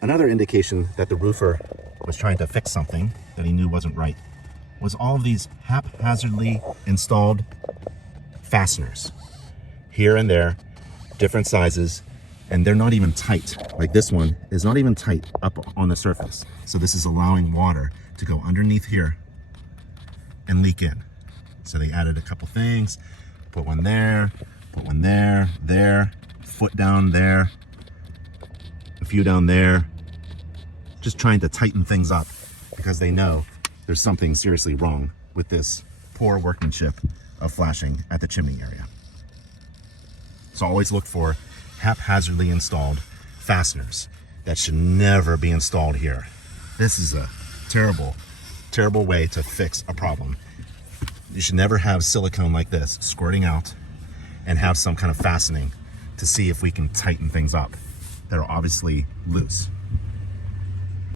Another indication that the roofer was trying to fix something that he knew wasn't right was all of these haphazardly installed fasteners here and there, different sizes, and they're not even tight. Like this one is not even tight up on the surface. So this is allowing water to go underneath here and leak in. So they added a couple things, put one there, there, foot down there, a few down there, just trying to tighten things up because they know there's something seriously wrong with this poor workmanship of flashing at the chimney area. So always look for haphazardly installed fasteners. That should never be installed here. This is a terrible, terrible way to fix a problem. You should never have silicone like this squirting out and have some kind of fastening to see if we can tighten things up that are obviously loose.